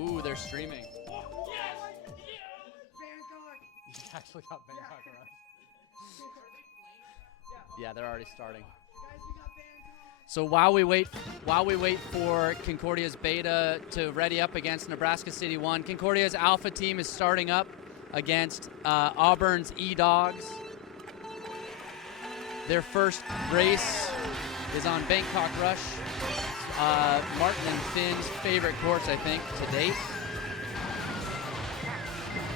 Ooh, they're streaming. Bangkok. You actually got Bangkok Yeah. Rush. Yeah, they're already starting. Guys, we got Bangkok. So while we wait for Concordia's beta to ready up against Nebraska City 1, Concordia's alpha team is starting up against Auburn's eDawgs. Their first race is on Bangkok Rush. Martin and Finn's favorite course, I think, to date.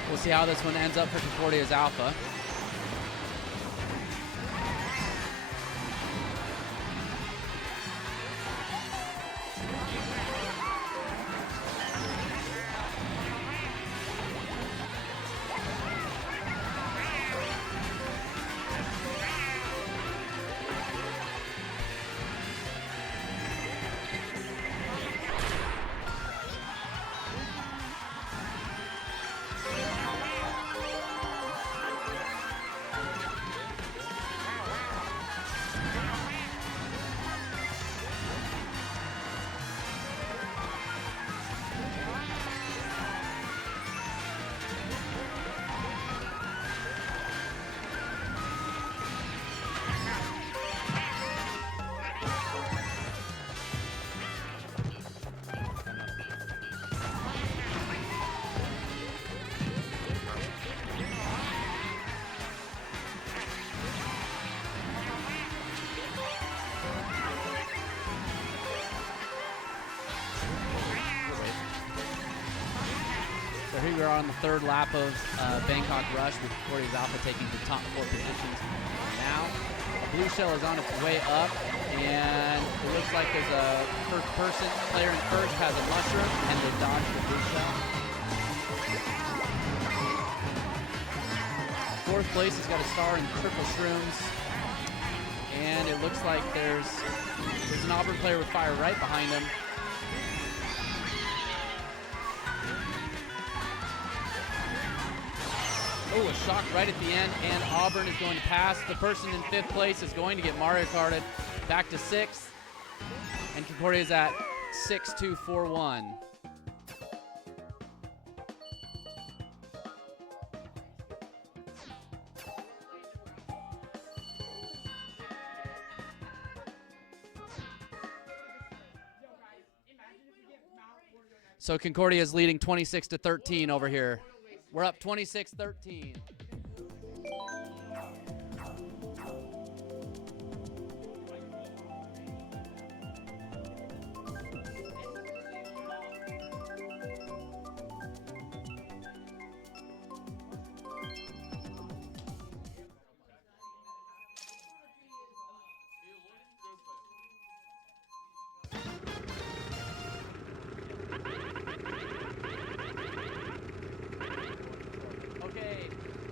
We'll see how this one ends up for Concordia's alpha. So here we are on the third lap of Bangkok Rush with Concordia's alpha taking the top 4 positions now. Blue shell is on its way up, and it looks like there's a first person. Player in first has a mushroom, and they dodge the blue shell. Fourth place has got a star in triple shrooms, and it looks like there's an Auburn player with fire right behind him. Oh, a shock right at the end, and Auburn is going to pass. The person in 5th place is going to get Mario Karted back to 6th, and Concordia is at 6-2-4-1. So Concordia is leading 26-13 over here. We're up 26-13.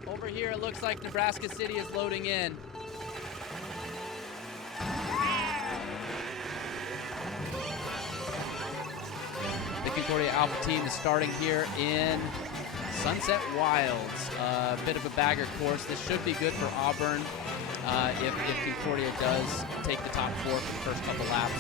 Over here, it looks like Nebraska City is loading in. The Concordia Alpha team is starting here in Sunset Wilds. A bit of a bagger course. This should be good for Auburn if Concordia does take the top 4 for the first couple laps.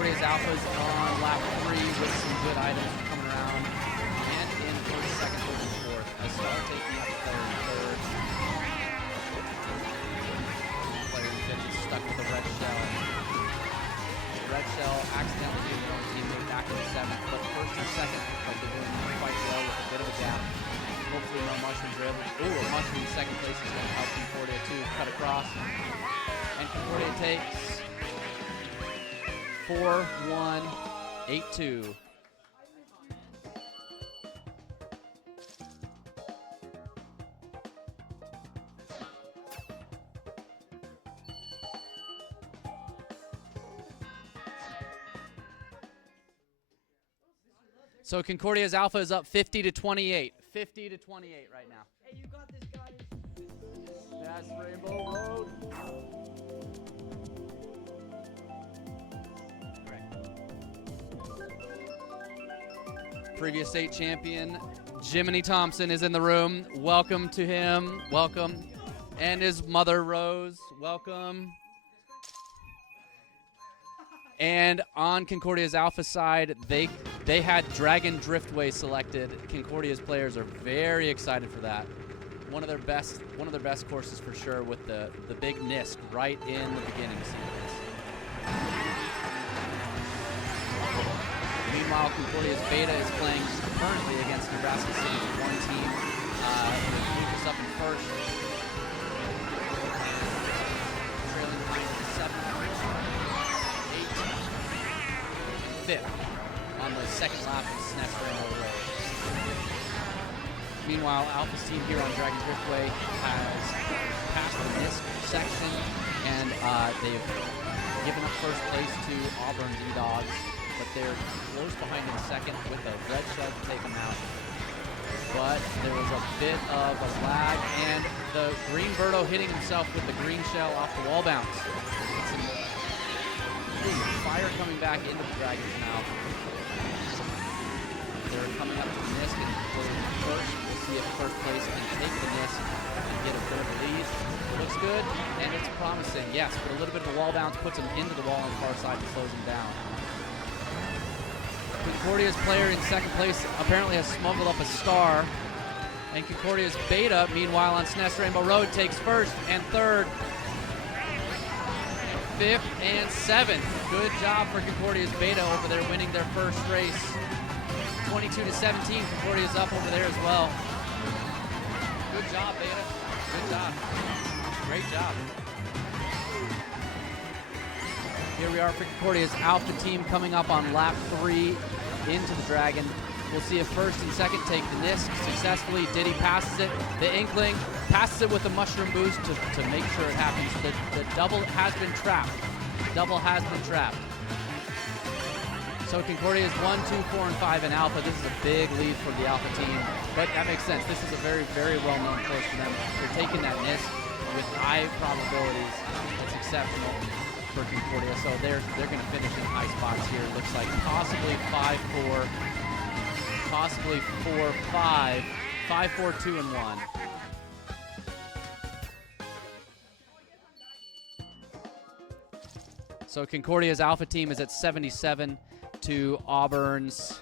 Concordia's Alpha's on lap 3 with some good items coming around. And in for second, third, and fourth. A star taking up the player in third. Player in fifth is stuck in seventh, but first and second look like they're doing quite well with a bit of a gap. Hopefully no mushrooms are able to. Ooh, a mushroom in second place is going to help Concordia too. Cut across. And Concordia takes 4-1, 8-2. So Concordia's Alpha is up 50-28. 50-28 right now. Hey, you got this, guys. That's Rainbow Road. Previous state champion Jiminy Thompson is in the room. Welcome to him. Welcome. And his mother, Rose. Welcome. And on Concordia's Alpha side, they had Dragon Driftway selected. Concordia's players are very excited for that. One of their best courses for sure, with the big NISC right in the beginning sequence. Meanwhile, Concordia's Beta is playing currently against Nebraska City's one team. With Lucas up in first, trailing behind 7th, 8th, 5th on the second lap of SNES Rainbow Road. Meanwhile, Alpha's team here on Dragon Driftway has passed the NISC section, and they've given up first place to Auburn's eDawgs, but they're close behind in second with a red shell to take them out. But there was a bit of a lag, and the green Birdo hitting himself with the green shell off the wall bounce. Fire coming back into the Dragon's mouth. They're coming up to the NISC and first. We'll see if first place can take the NISC and get a bit of a lead. Looks good, and it's promising. Yes, but a little bit of a wall bounce puts him into the wall on the far side and slows him down. Concordia's player in second place apparently has smuggled up a star. And Concordia's Beta, meanwhile, on SNES Rainbow Road, takes first and third, 5th and 7th. Good job for Concordia's Beta over there, winning their first race. 22-17, Concordia's up over there as well. Good job, Beta. Good job. Great job. Here we are for Concordia's Alpha team coming up on lap 3 into the Dragon. We'll see if first and second take the NISC successfully. Diddy passes it. The Inkling passes it with a mushroom boost to make sure it happens. The double has been trapped. Double has been trapped. So Concordia is 1, 2, 4, and 5 in Alpha. This is a big lead for the Alpha team, but that makes sense. This is a very, very well-known course for them. They're taking that NISC with high probabilities. It's exceptional for Concordia, so they're going to finish in high spots here. Looks like possibly 5-4, possibly 4-5, 5-4, 2, and 1. So Concordia's Alpha team is at 77 to Auburn's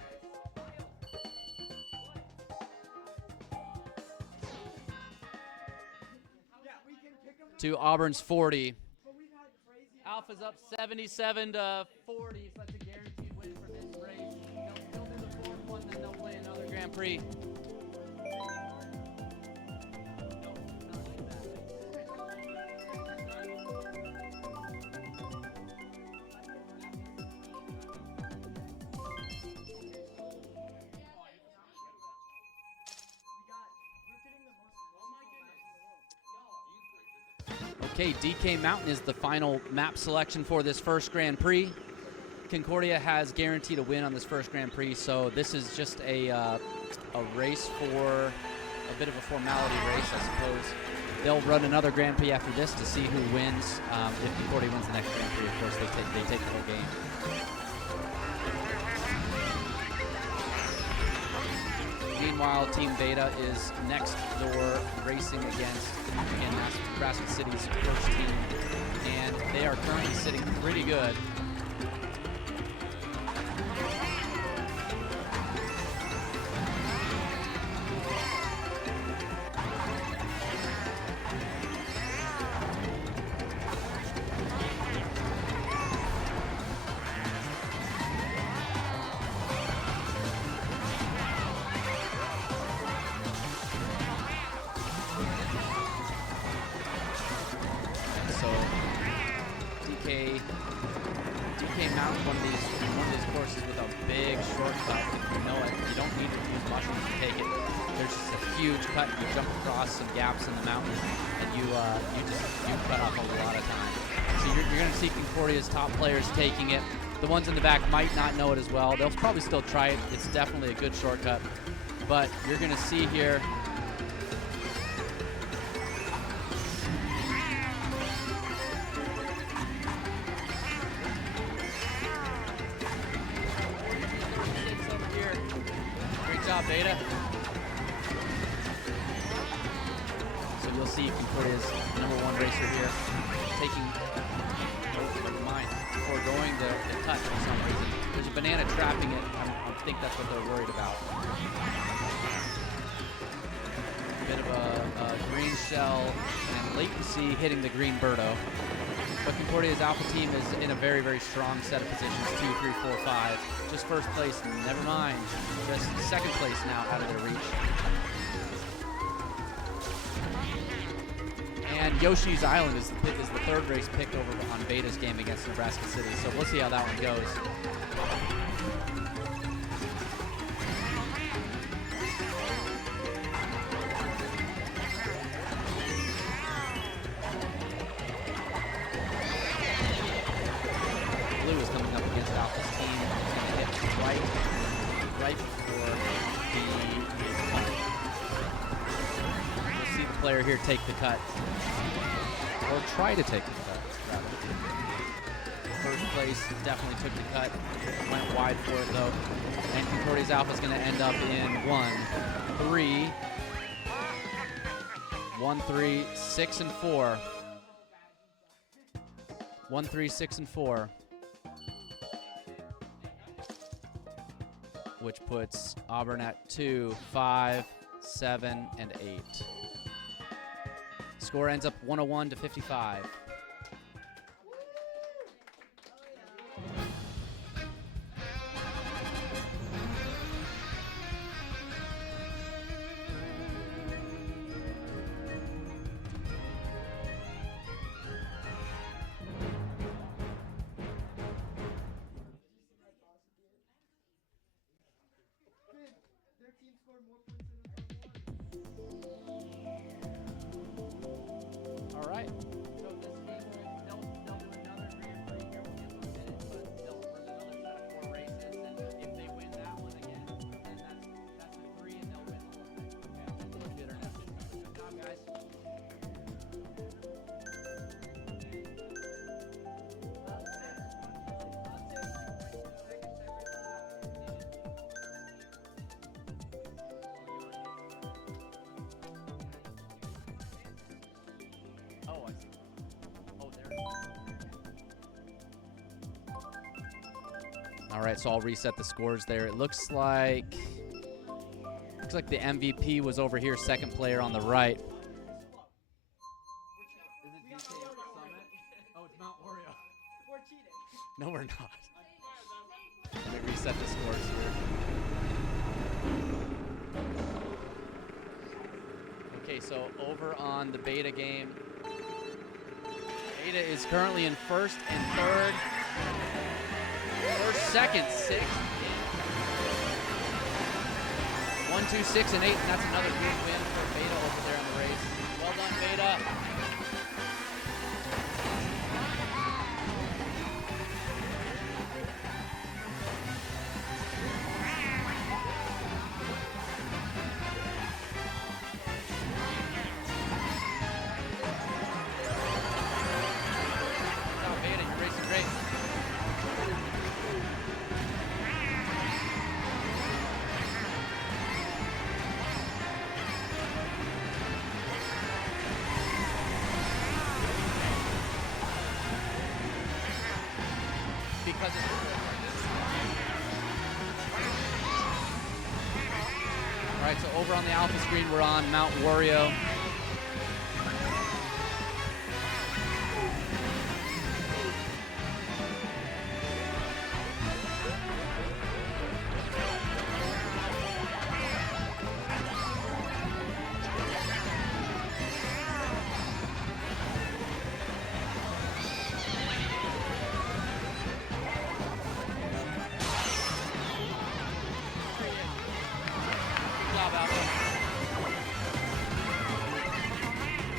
Auburn's 40. Alpha's up 77 to 40, so that's a guaranteed win for this race. They'll do the fourth one, then they'll play another Grand Prix. Okay, DK Mountain is the final map selection for this first Grand Prix. Concordia has guaranteed a win on this first Grand Prix, so this is just a race for a bit of a formality race, I suppose. They'll run another Grand Prix after this to see who wins. If Concordia wins the next Grand Prix, of course, they take the whole game. Meanwhile, Team Beta is next door racing against Nebraska City's first team, and they are currently sitting pretty good. DK Mountain, one of these courses with a big shortcut. If you know it, you don't need to use mushrooms to take it. There's just a huge cut. You jump across some gaps in the mountain, and you cut off a lot of time. So you're going to see Concordia's top players taking it. The ones in the back might not know it as well. They'll probably still try it. It's definitely a good shortcut. But you're going to see here. Great job, Beta. So you'll see Concordia's #1 racer here taking, never mind, foregoing the cut for some reason. There's a banana trapping it. I think that's what they're worried about. A bit of a green shell and latency hitting the green Birdo. But Concordia's Alpha team is in a very, very strong set of positions, 2, 3, 4, 5. Just first place, never mind. Just second place now out of their reach. And Yoshi's Island is the third race picked over on Beta's game against Nebraska City. So we'll see how that one goes. Blue is coming up against Alpha's team. He's going to hit right before the cut. We'll see the player here take the cut. Or try to take the cut, rather. First place definitely took the cut. Went wide for it, though. And Concordia's Alpha is going to end up in 1, 3, 6, and 4. 1, 3, 6, and 4. Which puts Auburn at 2, 5, 7, and 8. Score ends up 101 to 55. Their team scored more points than the All right. So this game, they'll do another Grand Prix here. We'll give them a minute, but they'll run another set of 4 races, and if they win that one again, then that's a 3, and they'll win the whole thing. Okay, I'll send you the internet. Good job, guys. Oh, I see. Oh, there. All right, so I'll reset the scores there. It looks like the MVP was over here, second player on the right. Is it DK Summit? Oh, it's Mount Oreo. We're cheating. No, we're not. Let me reset the scores here. Okay, so over on the Beta game, Beta is currently in first and third. First, second, 6. 1, 2, 6, and 8, and that's another good win for Beta over there in the race. Well done, Beta. Good job, Beta. You're racing great. Because it's all right, so over on the Alpha screen, we're on Mount Wario.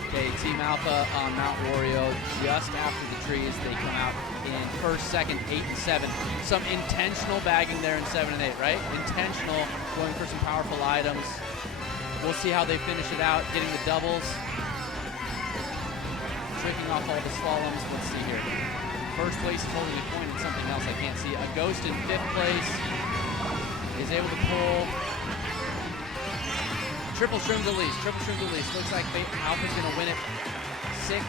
Okay, Team Alpha on Mount Wario just after the trees. They come out in first, second, 8, and 7. Some intentional bagging there in 7 and 8, right? Intentional, going for some powerful items. We'll see how they finish it out, getting the doubles. Tricking off all the slaloms. Let's see here. First place is holding a coin and something else I can't see. A ghost in 5th place is able to pull triple shrooms at least. Triple shrooms at least. Looks like Alpha's going to win it. 6.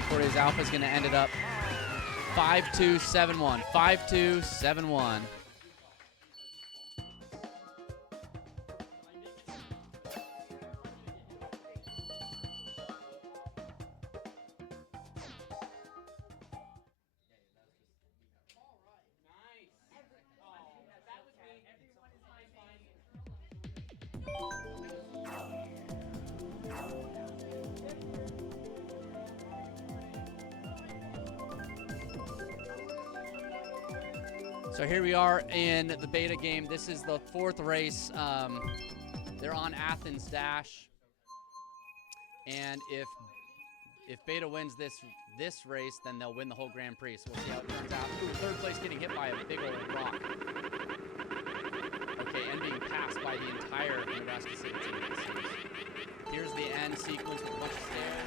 Concordia's Alpha's going to end it up 5-2, 7-1. 5-2, 7-1. So here we are in the beta game. This is the 4th race. They're on Athens Dash, and if beta wins this race, then they'll win the whole Grand Prix. So we'll see how it turns out. Ooh, 3rd place getting hit by a big old rock. Okay, and being passed by the entire Nebraska City team. Here's the end sequence with a bunch of stands.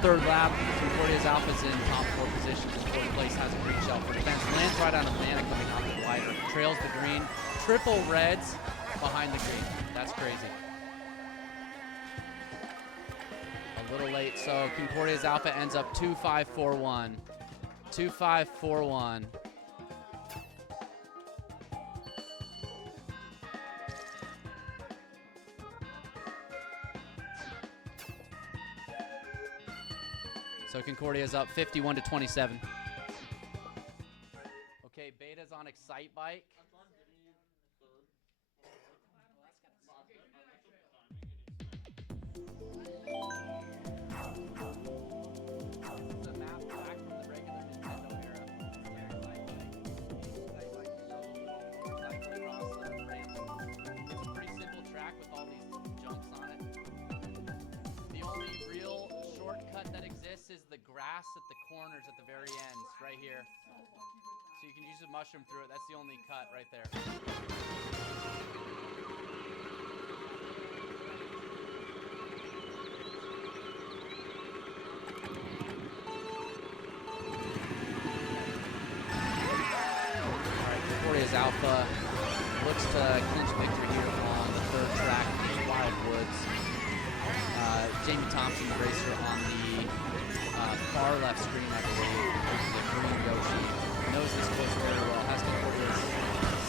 Third lap, Concordia's Alpha's in top 4 positions. In 4th place has a green shell for defense. Lands right on a banana coming off the glider. Trails the green. Triple reds behind the green. That's crazy. A little late, so Concordia's Alpha ends up 2-5-4-1. 2-5-4-1. So Concordia's up 51-27. Okay, Beta's on Excite Bike. The map back from the regular Nintendo era. It's a pretty simple track with all these jumps on it. The only real shortcut that exists is the grass at the corners at the very ends, right here. So you can use a mushroom through it. That's the only cut right there. Alpha looks to clinch victory here on the third track, Wild Woods. Jamie Thompson, the racer on the far left screen, I believe, the green Yoshi, knows this course very well. Has Concordia's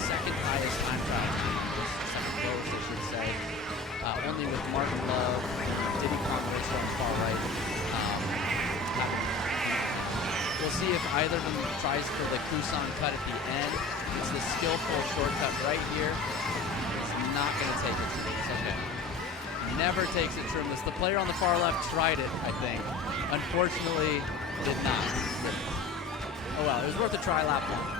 second highest time trial, second lowest, I should say. Only with Martin Love, Diddy Kong racer on the far right. We'll see if either of them tries for the Kusan cut at the end. It's the skillful shortcut right here. It's not going to take it. It's okay. Never takes it trimless. The player on the far left tried it, I think. Unfortunately, did not. Oh well, it was worth a try lap one.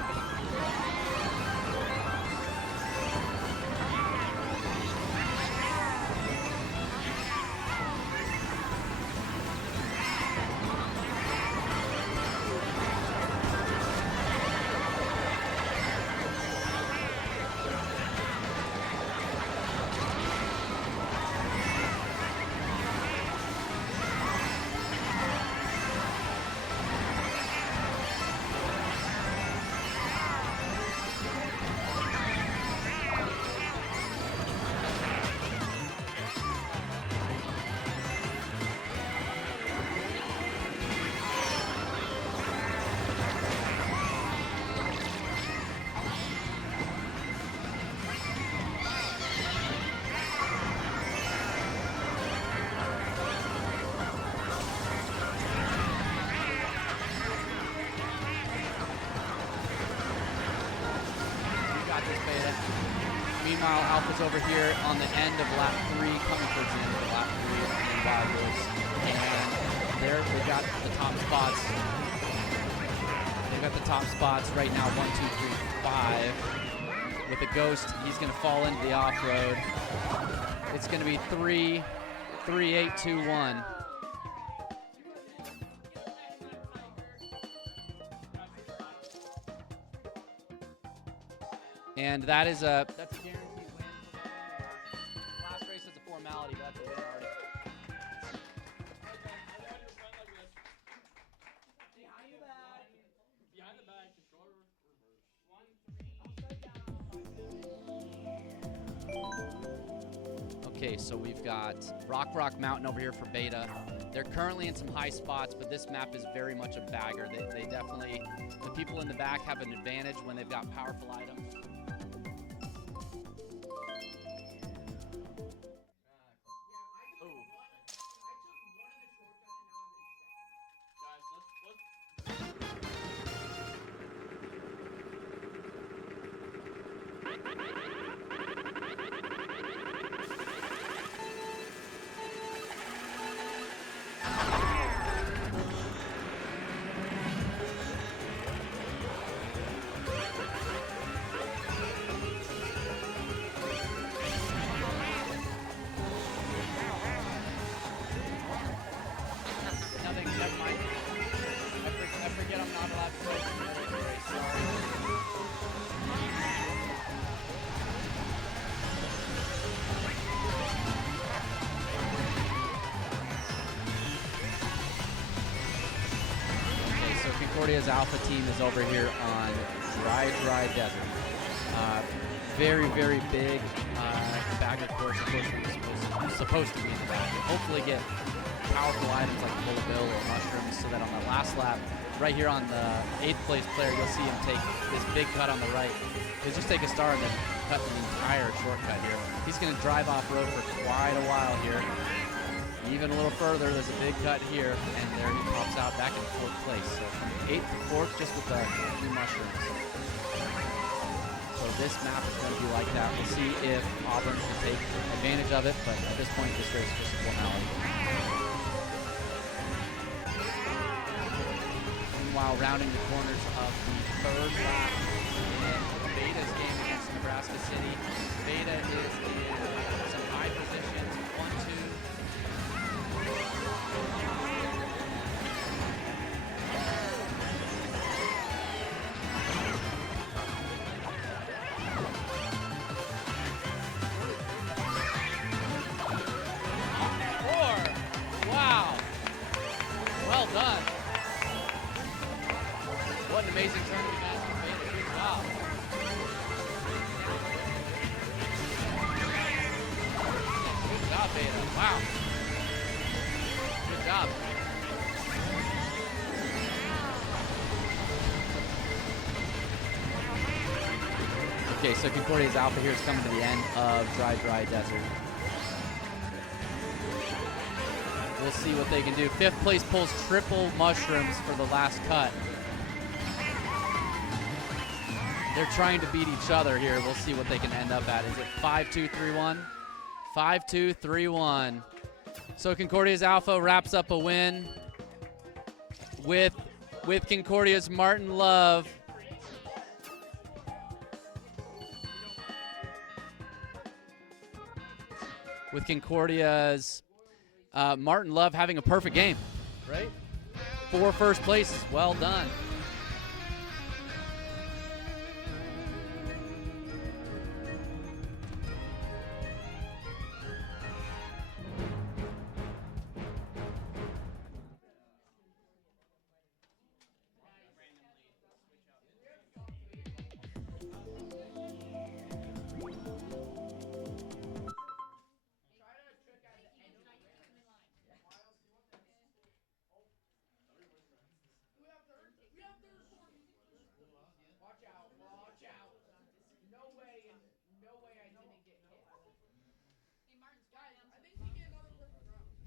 Meanwhile, Alpha's over here on the end of lap 3, coming towards the end of lap 3 in Wild Woods. And there they got the top spots. They've got the top spots right now, 1, 2, 3, 5. With the Ghost, he's going to fall into the off-road. It's going to be 3, 3, 8, 2, 1. And that's a guaranteed win. Last race is a formality, but that's a win already. Okay, so we've got Rock Mountain over here for Beta. They're currently in some high spots, but this map is very much a bagger. They definitely, the people in the back have an advantage when they've got powerful items. Never mind. I forget I'm not allowed to go to the race. Sorry. Okay, so Concordia's Alpha team is over here on Dry Desert. Very, very big bagger course. Of course, we're supposed to be in the bag. Hopefully get powerful items like Bullet Bill or mushrooms, so that on the last lap, right here on the 8th place player, you'll see him take this big cut on the right. He'll just take a star and then cut the entire shortcut here. He's going to drive off-road for quite a while here. Even a little further, there's a big cut here, and there he pops out back in 4th place. So from 8th to 4th, just with the 2 mushrooms. So this map is going to be like that. We'll see if Auburn can take advantage of it, but at this point, this race is just a formality. Meanwhile, rounding the corners of the 3rd lap in Beta's game against Nebraska City. Beta is in some high positions, 1, 2. Wow. Well done. What an amazing turn we had from Beta. Good job. job. Okay, so Concordia's Alpha here is coming to the end of Dry Desert. We'll see what they can do. 5th place pulls triple mushrooms for the last cut. They're trying to beat each other here. We'll see what they can end up at. Is it 5-2-3-1? 5-2-3-1. So Concordia's Alpha wraps up a win with Concordia's Martin Love. With Concordia's Martin Love having a perfect game, right? 4 first places, well done.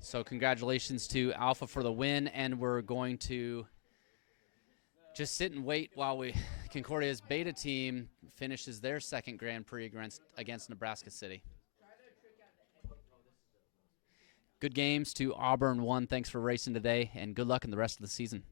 So congratulations to Alpha for the win, and we're going to just sit and wait while Concordia's beta team finishes their second Grand Prix against Nebraska City. Good games to Auburn 1. Thanks for racing today, and good luck in the rest of the season.